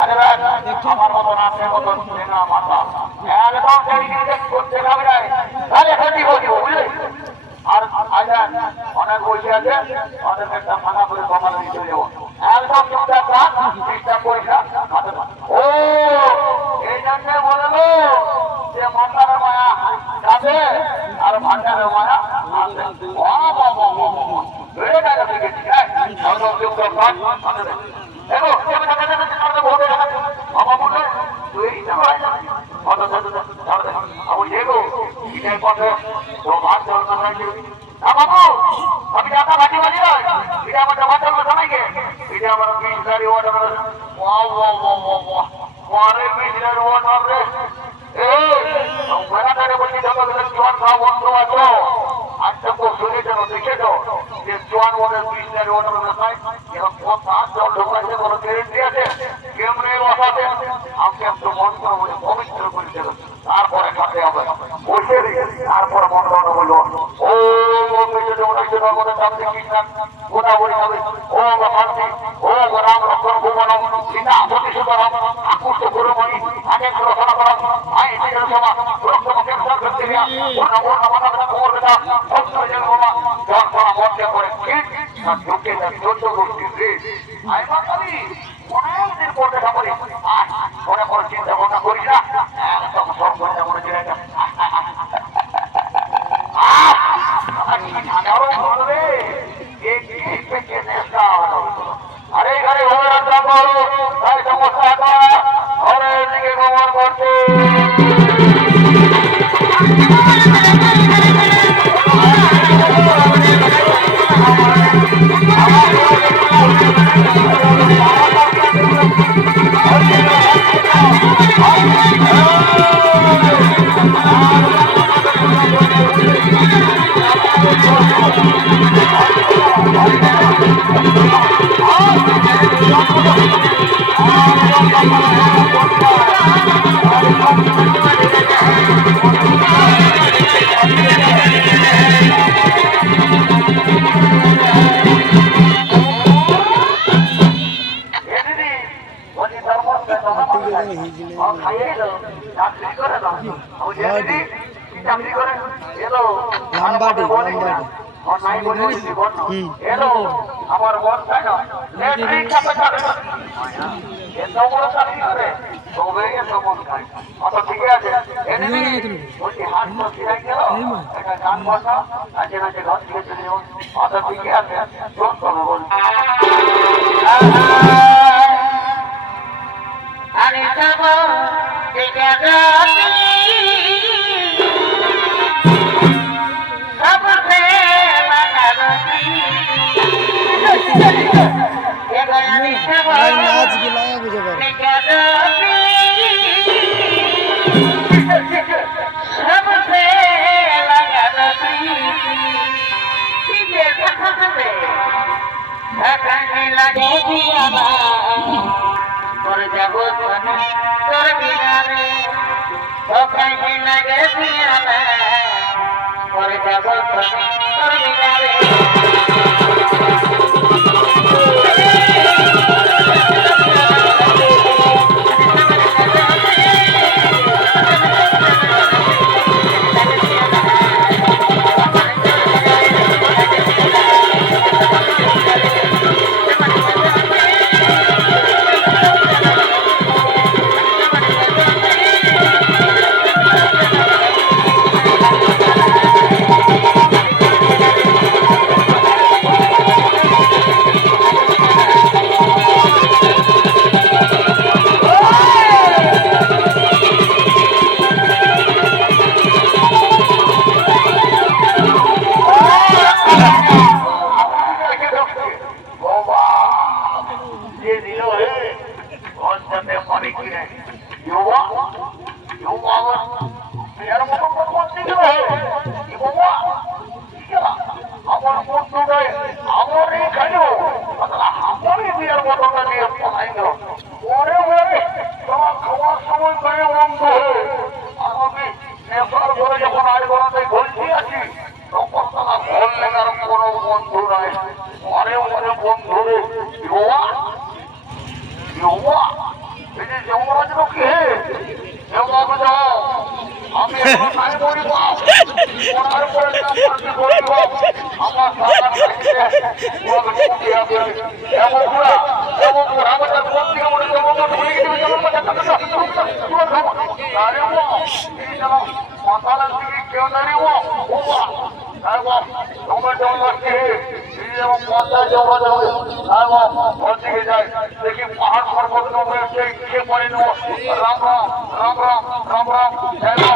আমার মতন আপনার মতন চেনা মাথা একদম করতে হবে না, তাহলে ক্ষতি বলবো বুঝলে। আর অনেক বসে আছে, ওদেরকে একটা ফাঁকা করে কমাল দিয়ে চলে যাবো। একদম চুপচাপ চেষ্টা করি না। ও এই জন্য বলবো যে মাতার মায়া যাবে আর ভান্ডারের মায়া আসবে। আমি টাকা বাটি বাজি নয়, এটা আমার জমা চলবে সবাইকে। এটা আমার 20 পরে 20 হবে। বলছি জোয়ান খাওয়া বন্ধ আছো, আজকে শুনেছ দেখেছ যে জোয়ান ওদের 20 এবং ঢোকাচ্ছে কোনো গ্যারেন্টি আছে? কেমনে বসাতে আমাকে একটু মন করে বলে পবিত্র করে দেবে, তারপরে খাতে হবে বসে তারপরে মন করানো বললো ও গোটা বলি হবে ও শান্তি ও রাম লক্ষণ ভুবনম সীতা আপত্তি সুতরাম আকুষ্ট গুরুমণি অনেক রচনা করা আই নিজের সভা রক্ষণ ক্যান্সার করতে গিয়া কোমর বেটা ভক্ত যেন বাবা জন করা মর্যাদা করে ঢুকে চোদ্দ গোষ্ঠী আই বাঙালি অনেকদিন পর দেখা করি আর মনে করে চিন্তা ভাবনা করি না একদম সব করে মনে ছিল আরে ঘরে ঘরে রান্না করো তাই সমস্যা ঘরে দিকে ভ্রমণ করছে। আমার মন চাই না এত বড় চাকরি করে তবে এত মন খায়। অত ঠিক আছে বলছি হাত তো ফিরাই গেল একটা গান বসা আছে না যে ঘর থেকে চলে যাবো। অত ঠিক আছে চোখ করবো বলছি আমি যাবো नाच गिलाया मुझे যাবো তোর বিনারে ওখানে লাগে পরে যাবো তোর বিনারে এই যে যমরাজ লোকে যমরাজ যাও আমি এখন নাই বলিব ওনার পরে কি বলিব আমার সারা কাছে বল কি আছে এমন পুরা আমাদের কোন দিকে মনে যমরাজ বলে গেছে যমরাজ আরে ও এই যেন মাথার দিকে কেউ না রে ও আরে ও তোমার যমরাজ কি এবং পঞ্চায়েত জমা যাবে আর ওদিকে যায় দেখি পাহাড় পর্বত খেয়ে পড়ে নেব রাম রাম রাম রাম রাম রাম